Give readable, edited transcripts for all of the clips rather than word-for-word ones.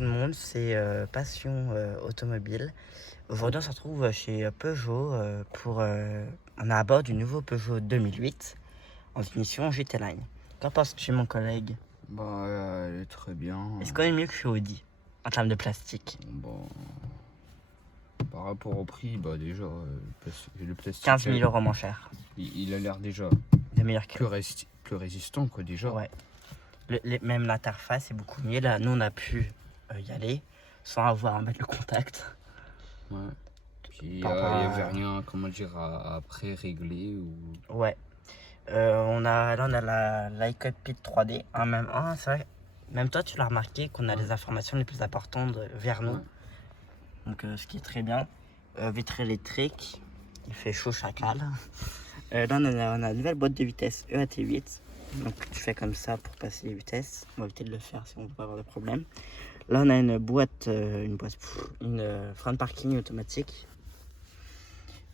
tout le monde, c'est Passion Automobile. Aujourd'hui, on se retrouve chez Peugeot on est à bord du nouveau Peugeot 2008 en finition GT Line. Qu'en penses-tu, mon collègue? Bah, elle est très bien. Est-ce qu'on est mieux que chez Audi en termes de plastique? Bon, par rapport au prix, bah déjà, le plastique, 15 000 euros moins cher. il a l'air déjà De meilleur que. plus résistant, quoi, déjà. Ouais. Même l'interface est beaucoup mieux. Là, nous, on a pu y aller sans avoir à mettre le contact. Ouais. Puis il n'y Par rapport à- avait rien, comment dire, à pré-régler ou... Ouais. On a l'iCockpit 3D. C'est vrai. Même toi, tu l'as remarqué qu'on a les informations les plus importantes vers nous. Ouais. Donc, ce qui est très bien. Vitre électrique. Il fait chaud chacal. Là, on a une nouvelle boîte de vitesse EAT8. Donc, tu fais comme ça pour passer les vitesses. On va éviter de le faire si on ne veut pas avoir de problème. Là, on a une frein de parking automatique.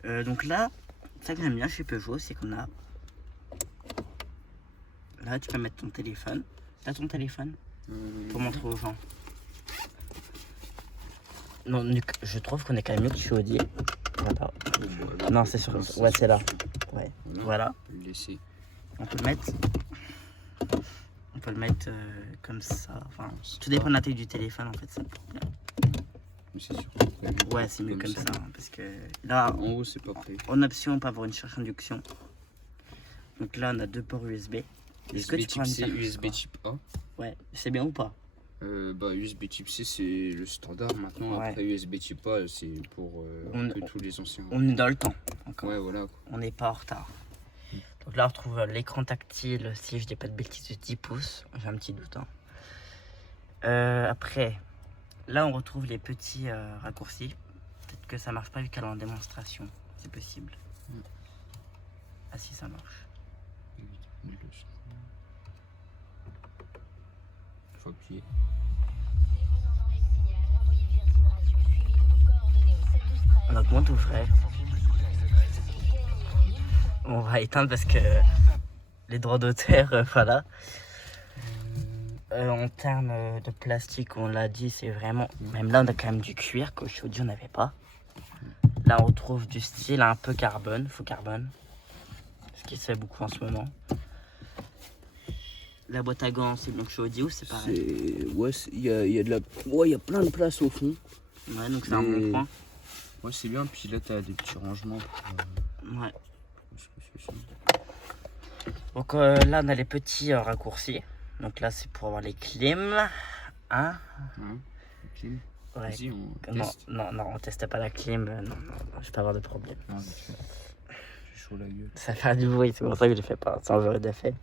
Donc là, ça que j'aime bien chez Peugeot, c'est qu'on a... Là, tu peux mettre ton téléphone. T'as ton téléphone pour montrer aux gens. Non, je trouve qu'on est quand même mieux que chez Audi. Voilà. Non, c'est sûr. Ouais, c'est là. Ouais. Voilà. Laisser. On peut le mettre comme ça. Enfin, tout dépend de la taille du téléphone, en fait. C'est le problème. Mais c'est sûr. Ouais, c'est mieux comme ça. Parce que là, En haut, c'est pas prêt. en option, on peut avoir une charge induction. Donc là, on a deux ports USB. Est-ce que USB tu prends type une C, carte USB type A. Ouais, c'est bien ou pas? Bah, USB type C, c'est le standard maintenant. Ouais. Après, USB type A, c'est pour que tous les anciens. On est dans le temps encore. Ouais, voilà. On n'est pas en retard. Donc là, on retrouve l'écran tactile, si je dis pas de bêtises, de 10 pouces. J'ai un petit doute. Après, là, on retrouve les petits raccourcis. Peut-être que ça marche pas vu qu'elle est en démonstration. C'est possible. Ah si, ça marche. Faut appuyer. Donc, moi, tout frais. On va éteindre parce que les droits d'auteur, voilà. En termes de plastique, on l'a dit, c'est vraiment... Même là, on a quand même du cuir qu'au Audi, on n'avait pas. Là, on retrouve du style un peu carbone, faux carbone. Ce qui se fait beaucoup en ce moment. La boîte à gants, c'est donc chez Audi ou c'est pareil? Ouais, il y a de la... Ouais, il y a plein de place au fond. Ouais, donc c'est un bon point. Ouais, c'est bien. Puis là, t'as des petits rangements. Ouais. Donc là, on a les petits raccourcis. Donc là, c'est pour avoir les clims. Hein? Ok. Ouais. Vas-y, on Non, teste. non, on testait pas la clim. Non, je vais pas avoir de problème. Non, j'ai chaud la gueule. Ça fait du bruit, c'est pour ça que je le fais pas, sans genre d'effet.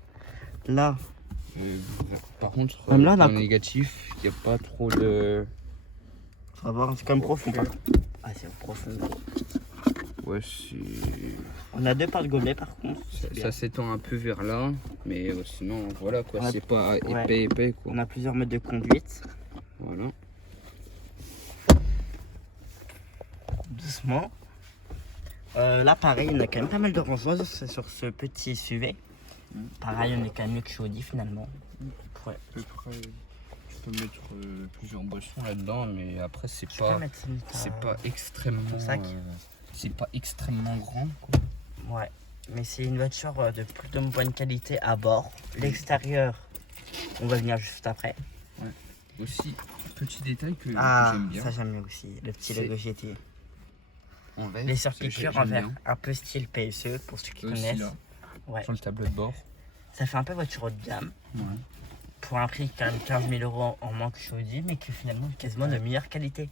Là, Par contre, Même là, on a- en négatif, il n'y a pas trop de... faut voir, c'est comme profond par contre. Ah, c'est profond. Ouais, c'est... On a deux par le gobelet par contre. Ça s'étend un peu vers là, mais sinon, voilà quoi, On a- c'est pas ouais. épais quoi. On a plusieurs modes de conduite. Voilà. Doucement. Là, pareil, on a quand même pas mal de rangements sur ce petit SUV. Pareil, on est quand même mieux que chez Audi finalement. Ouais. À peu près, tu peux mettre plusieurs boissons là-dedans, mais après c'est Tu peux pas, mettre extrêmement, ton sac. c'est pas extrêmement grand quoi. Ouais, mais c'est une voiture de plutôt bonne qualité à bord. L'extérieur, on va venir juste après. Aussi, petit détail que Ah, j'aime bien. ça j'aime bien aussi, le petit C'est- logo GT. En verre, Les surpiqûres j'aime en verre, bien. un peu style PSE pour ceux qui Aussi, connaissent. là, Ouais. sur le tableau de bord. Ça fait un peu voiture haut de gamme. Ouais. Pour un prix quand même 15 000 euros en moins que chez Audi, mais que finalement quasiment de meilleure qualité.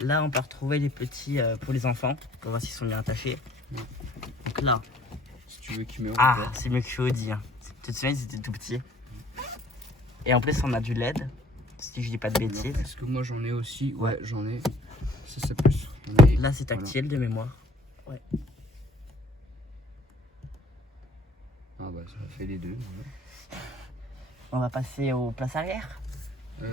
Là, on peut retrouver les petits pour les enfants, pour voir s'ils sont bien attachés. Donc là, Si tu veux qu'il me ah, c'est mieux que chez Audi. Hein. Tu te souviens, c'était tout petit. Et en plus, on a du LED, si je dis pas de bêtises. Est-ce que moi j'en ai aussi? Ouais. Ouais, j'en ai. Ça peut se... Mais Là, c'est tactile de mémoire. Ouais. Ah bah ça fait les deux. Ouais. On va passer aux places arrière. Ouais.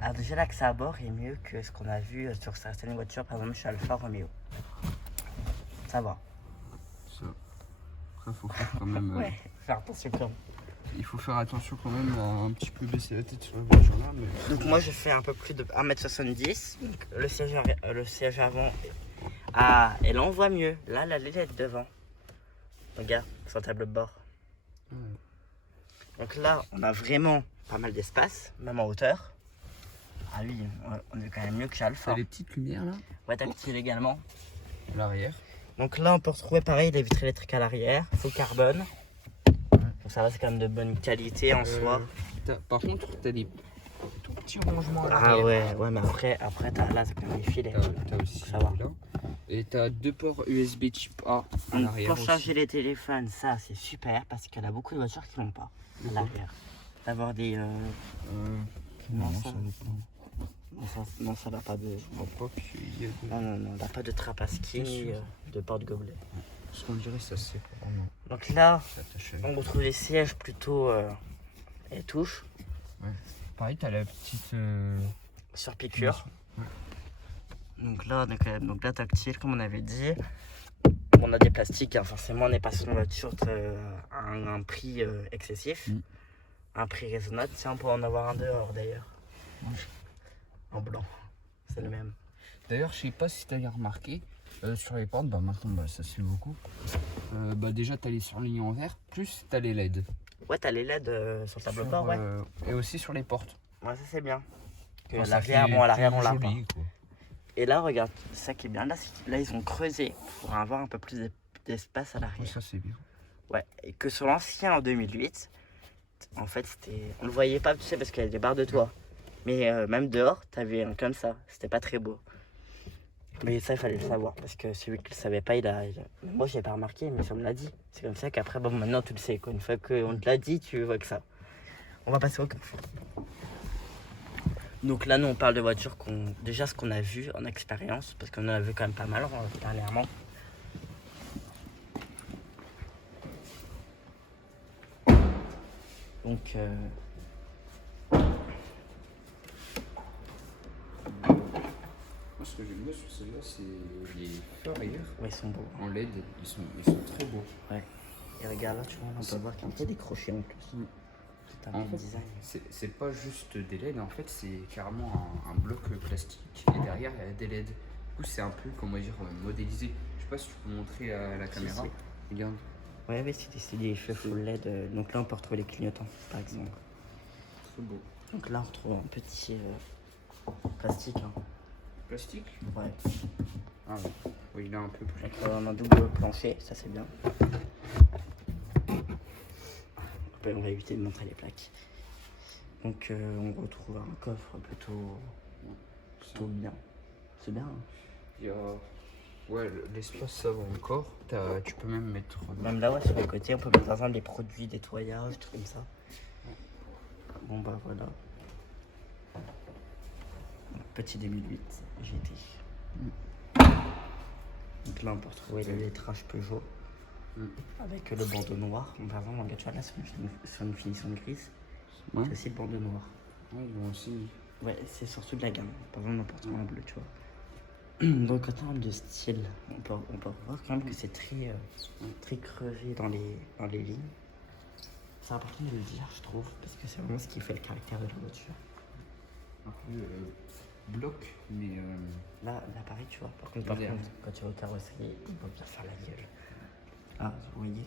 Alors déjà l'accès à bord est mieux que ce qu'on a vu sur certaines voitures, par exemple chez Alfa Romeo. Ça va. Ça. Après, faut faire quand même. Ouais, faire attention quand même. Il faut faire attention quand même à un petit peu baisser la tête sur la voiture là. Mais... Donc moi je fais un peu plus de 1m70. Donc, le siège avant, et là on voit mieux. Là la lunette devant. Regarde, sur le tableau de bord. Donc là on a vraiment pas mal d'espace, même en hauteur. Ah oui, on est quand même mieux que chez Alpha. T'as les petites lumières là. Ouais, tactile également. L'arrière. Donc là on peut retrouver pareil des vitres électriques à l'arrière, full carbone. Donc ça reste quand même de bonne qualité en soi. Par contre, t'as des tout petits rangements à Ah l'arrière. ouais, mais après t'as là c'est quand même des filets. T'as aussi Ça va. là. Et t'as 2 ports USB type A à Donc, l'arrière. pour charger les téléphones, ça c'est super parce qu'il y en a beaucoup de voitures qui l'ont pas à l'arrière. D'avoir des. Non, ça- ça dépend. Non, ça n'a pas de. Je crois pas qu'il y a de... Non, n'a pas de trapaski ni sûr. de porte-gobelet. Ce qu'on dirait, ça c'est vraiment Donc là, attaché. on retrouve les sièges plutôt et touches Pareil, t'as la petite... sur piqûre. Ouais. Donc là, donc là, tactile, comme on avait dit. On a des plastiques, hein. Forcément, on n'est pas sur une voiture à un prix excessif. Mm. Un prix raisonnable. Tiens, on peut en avoir un dehors d'ailleurs. En blanc. C'est le même. D'ailleurs, je sais pas si t'as remarqué, sur les portes, bah maintenant bah, ça se fait beaucoup. Bah déjà t'as les surlignés en vert, plus t'as les LED. Ouais, t'as les LED sur le tableau de bord, ouais. Et aussi sur les portes. Ouais, ça c'est bien. Que Enfin, à ça l'arrière, fait bon, à l'arrière, on l'a pas. joli, quoi. Et là, regarde, ça qui est bien, là ils ont creusé pour avoir un peu plus d'espace à Ouais, l'arrière. ça c'est bien. Ouais, et que sur l'ancien en 2008, en fait, on le voyait pas, tu sais, parce qu'il y avait des barres de toit. Mais même dehors, t'avais un comme ça, c'était pas très beau. Mais ça, il fallait le savoir, parce que celui qui le savait pas, moi, j'ai pas remarqué, mais ça me l'a dit. C'est comme ça qu'après, bon, maintenant, tu le sais, quoi. Une fois qu'on te l'a dit, tu vois que ça. On va passer au coffre. Donc là, nous, on parle de voitures déjà ce qu'on a vu en expérience, parce qu'on en a vu quand même pas mal dernièrement. Donc, Moi ce que j'aime bien sur celle-là, c'est les phares arrière. ouais, ils sont beaux. En LED, ils sont très beaux. Ouais. Et regarde là, tu vois, on peut voir qu'il y a des crochets en plus. C'est un En peu fait, design. c'est pas juste des LED, en fait c'est carrément un bloc plastique et derrière il y a des LED. Du coup c'est un peu, comment dire, modélisé. Je sais pas si tu peux montrer à la caméra. si. Regarde. Ouais, c'est des cheveux full LED. Donc là, on peut retrouver les clignotants, par exemple. Très beau. Donc là, on retrouve un petit plastique. Hein. Plastique. Ouais. Ah oui. Oui, il est un peu plus. Donc on a un double plancher, ça c'est bien. Après, on va éviter de montrer les plaques. Donc on retrouve un coffre plutôt bien. C'est bien. Hein. Il y a... Ouais, l'espace ça va encore. Tu peux même mettre... Même là, ouais, sur les côtés, on peut mettre par exemple des produits nettoyage, trucs comme ça. Bon bah voilà. Petit 2008 GT. Donc là, on peut retrouver le lettrage Peugeot avec le bandeau noir. Par exemple, regarde, tu vois là, sur une finition grise, Ouais. c'est aussi le bandeau noir. Ouais, ils ont aussi... Ouais, c'est surtout de la gamme. Par exemple, on peut retrouver en bleu, tu vois. Donc en termes de style, on peut voir quand même que c'est très creusé dans les lignes. C'est important de le dire, je trouve, parce que c'est vraiment ce qui fait le caractère de la voiture. Un peu bloc, mais... Là, pareil, tu vois. Par contre, quand tu vas aux carrosseries, il va bien faire la gueule. Ah, vous voyez,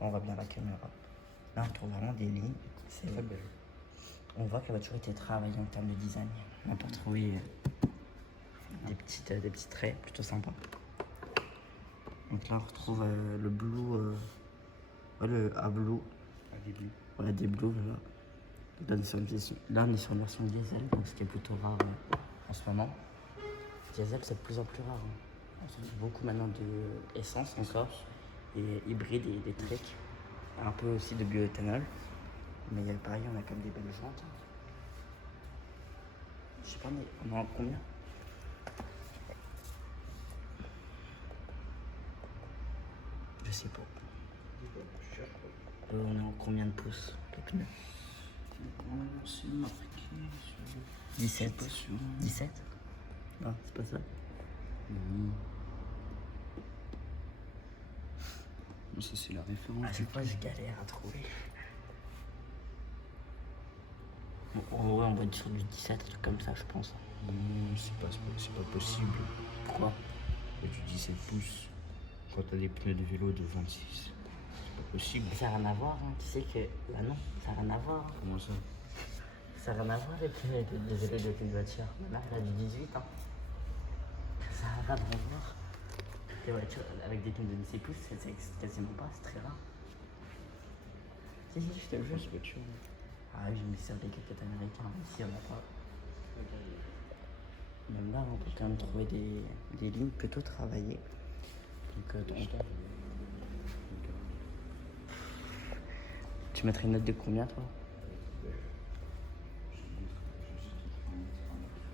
on voit bien la caméra. Là, on trouve vraiment des lignes. C'est très belle. On voit que la voiture a été travaillée en termes de design. On peut retrouver des petits traits plutôt sympas. Donc là, on retrouve le blue, le A-Blue. Ouais, des blues, là. Là, on est sur une version diesel, donc ce qui est plutôt rare en ce moment. Diesel, c'est de plus en plus rare. Hein. On trouve beaucoup maintenant de essence encore, et hybride et électrique. Un peu aussi de bioéthanol. Mais pareil, on a quand même des belles jantes. Je sais pas, mais on en a combien? Je sais pas. On est en combien de pouces, les pneus? C'est marqué. 17. Pas sûr. 17. Non, c'est pas ça. Non. Non, ça c'est la référence. À chaque fois, je galère à trouver. Bon, en vrai, on va être sur du 17, un truc comme ça, je pense. Non, c'est pas possible. Pourquoi? Et du 17 pouces quand t'as des pneus de vélo de 26. C'est pas possible. Ça n'a rien à voir, hein. Tu sais que. Bah non, ça n'a rien à voir. Comment ça? Ça n'a rien à voir les pneus des vélos de tes voitures. Ma mère, elle a du 18, hein. Ça n'a rien à voir. Les voitures avec des pneus de 17 pouces, ça existe quasiment pas, c'est très rare. Si, je te le jure. Grosse voiture. Ah oui, j'ai mis ça avec quelques américains, mais ici on n'a pas. Même là, on peut quand même trouver des lignes plutôt travaillées. Donc, tu mettrais une note de combien, toi?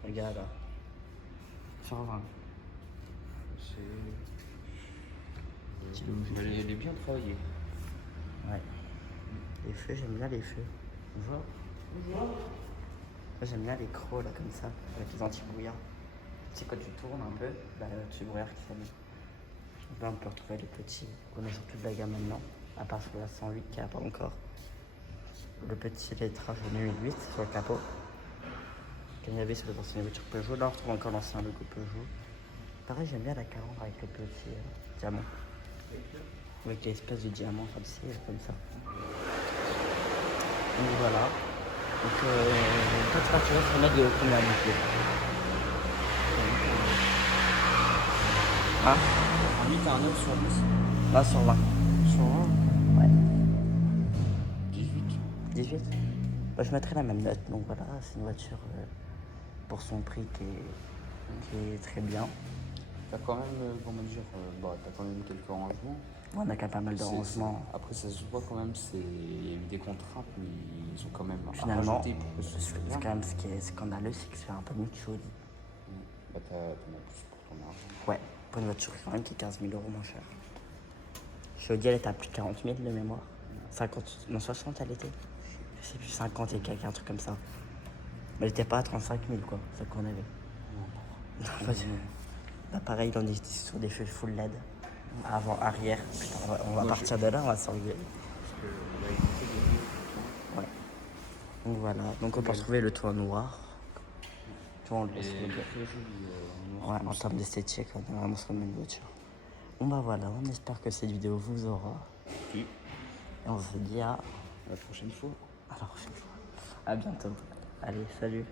Regarde là. Sur 20. Elle est bien travaillée. Ouais. Les feux, j'aime bien les feux. Bonjour. Bonjour. Moi, j'aime bien les crocs là comme ça, avec les anti-brouillards. Tu sais, quand tu tournes un peu, bah, l'anti-brouillard qui s'allume. Donc là, on peut retrouver les petits. On est sur toute la gamme maintenant, à part sur la 108 qui n'a pas encore. Le petit lettrage au 1008 sur le capot. Comme il y avait sur les anciennes voitures Peugeot, là on retrouve encore l'ancien logo Peugeot. Pareil, j'aime bien la 40 avec les petits diamants. Avec l'espèce de diamant comme ça. Donc voilà. Donc toi tu vas se remettre de combien de pieds? Hein? Un 8 à un 9 sur 10. Là sur 20. Sur 1 Ouais. 18. 18. Bah, je mettrai la même note, donc voilà, c'est une voiture pour son prix qui est très bien. T'as quand même, comment dire, t'as quand même quelques rangements. On a quand même pas mal de rangements. Après, ça se voit quand même, il y a eu des contraintes, mais ils ont quand même Finalement, rajouté pour que ce soit c'est bien. quand même ce qui est scandaleux, c'est que c'est un peu mieux que chez Audi. Bah, t'en as plus pour ton argent. Ouais, pour une voiture quand même qui est 15 000 € moins cher. Chez Audi, elle était à plus de 40 000 de mémoire. 50, non 60 elle était. Je sais plus, 50 et quelques, un truc comme ça. Mais elle était pas à 35 000 quoi, c'est ça qu'on avait. Non, pas du- Là pareil, on est sur des feux full LED. Avant, arrière. Putain, on va partir de là, on va s'enlever. Ouais. Donc voilà, donc on peut retrouver le toit noir. Tu vois, on le laisse Et le très bleu. joli. Ouais, en termes d'esthétique, on est vraiment sur la même voiture. Bon bah voilà, on espère que cette vidéo vous aura. Oui. Et on se dit à La prochaine fois. la prochaine fois. À bientôt. Allez, salut.